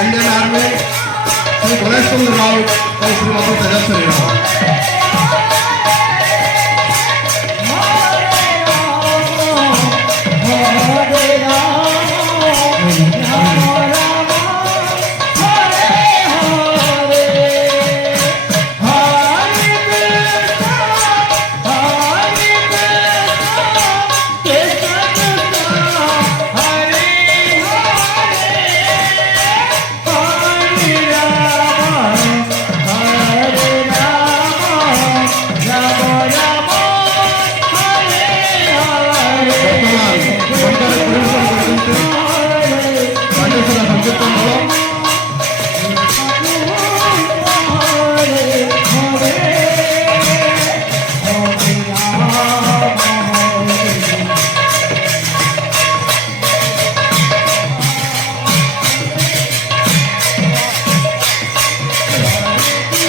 Indian army Shri Ganesh चंद्र राउत और श्रीमती तेजस्वी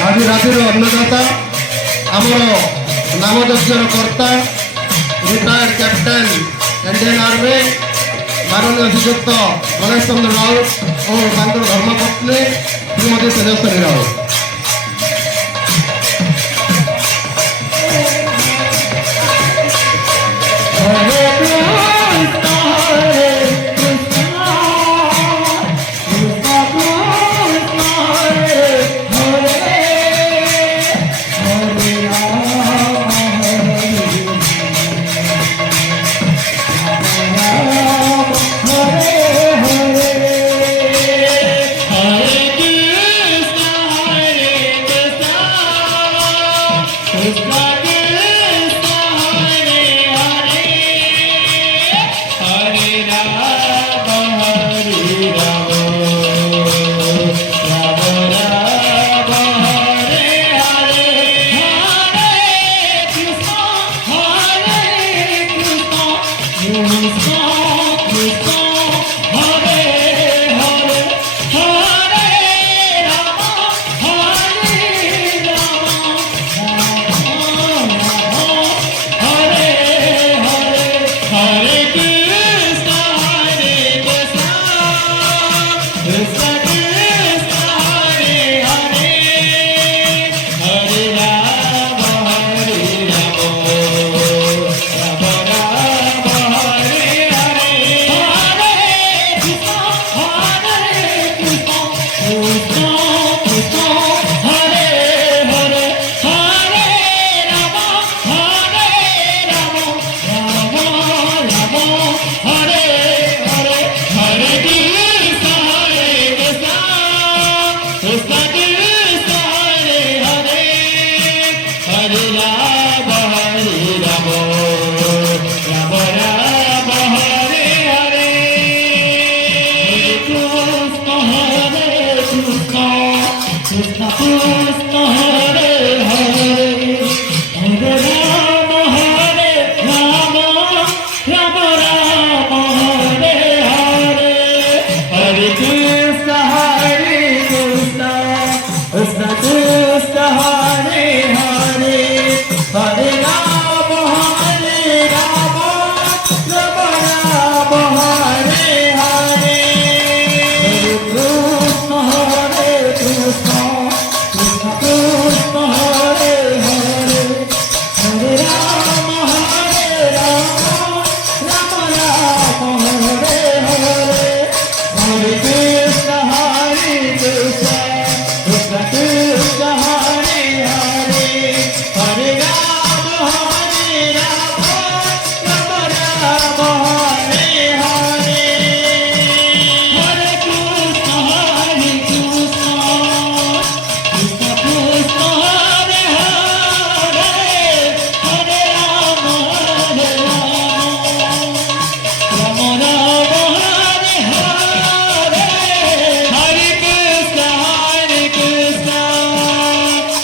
आज रातिर अन्नदाता आमर नामधेयर कर्ता रिटायर्ड कैप्टेन इंडियन आर्मी माननीय श्रीजुक्त गणेश चंद्र राउत और धर्मपत्नी श्रीमती तेजस्वी Raut.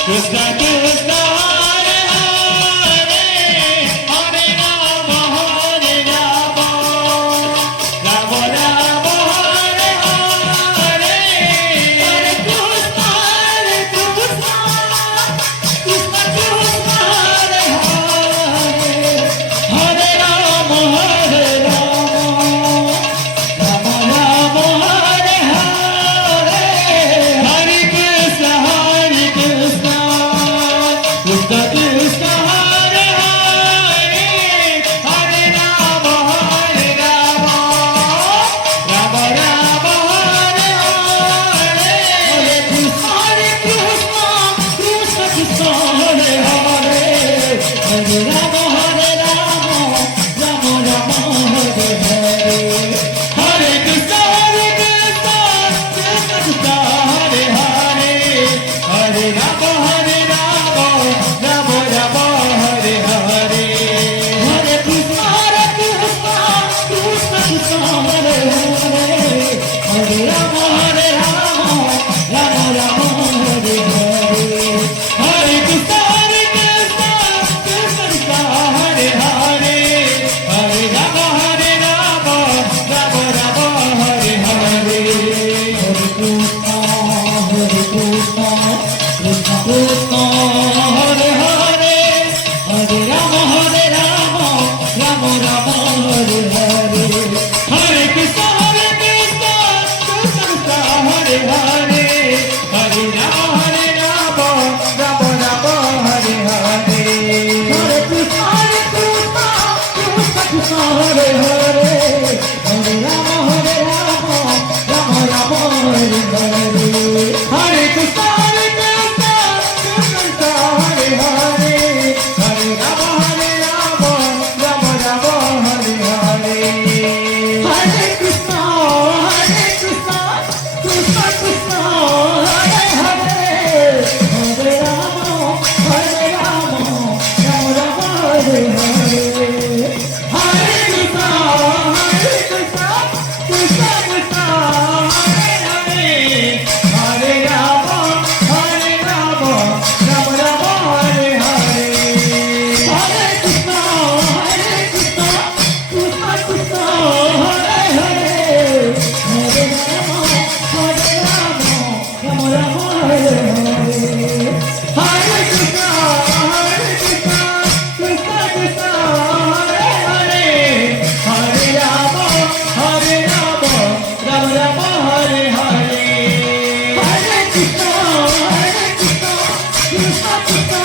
Krishna Krishna Hare Hare Hare Rama Hare Rama Rama Rama Hare Hare Hare Krishna Krishna Krishna Hare Hare Hare Rama Hare Rama Rama Rama Hare Hare Hare Krishna Krishna Krishna Hare Hare Hare Rama Hare Rama Rama Rama Hare Hare Hare Krishna Krishna Krishna Hare Hare Hare Rama Hare Rama Rama Rama Hare Hare Hare Krishna Krishna Krishna Hare Hare Hare Rama Hare Rama Rama Rama Hare Hare Hare Krishna Krishna Krishna Hare Hare Hare Rama Hare Rama Rama Rama Hare Hare Hare Krishna Krishna Krishna Hare Hare Hare Rama Hare Rama Rama Rama Hare Hare Hare Krishna Krishna Krishna Hare Hare Hare Rama Hare Rama Rama Rama Hare Hare Hare Krishna Krishna Krishna Hare Hare Hare Rama Hare Rama Rama Rama Hare Hare Hare Krishna Krishna Krishna Hare Hare Hare Rama Hare Rama Rama Rama Hare Hare Hare Krishna Krishna Krishna Hare Hare Hare Rama Hare Rama Rama Rama Hare Hare Hare Krishna Krishna Krishna Hare Hare Hare Rama Hare Rama Rama Rama Hare Hare Hare Krishna Krishna Krishna Hare Hare Hare Rama Hare Rama Rama Rama Hare Hare Hare Krishna Krishna Krishna Hare Hare Hare Rama Hare Rama Rama Rama Hare Hare Hare Krishna Krishna Krishna Hare Hare Hare Rama Hare Rama Rama Rama Hare Hare Hare Krishna Krishna Krishna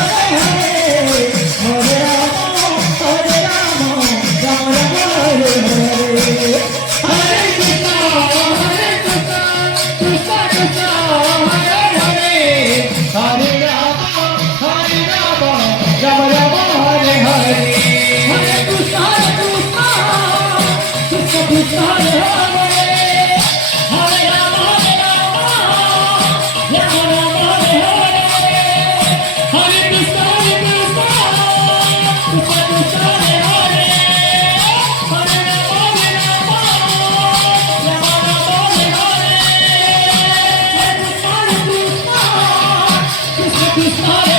Hare Hare Hare Rama Hare Rama Rama Rama Hare Hare Hare Krishna Krishna Krishna Hare Hare Hare Rama Hare Rama Rama Rama Hare Hare Hare Krishna Krishna Krishna Hare Hare Hare Rama Hare Rama Rama Rama Hare Hare Hare Krishna Krishna Krishna Hare Hare Hare Rama Hare Rama Rama Rama Hare Hare Hare Krishna Krishna Krishna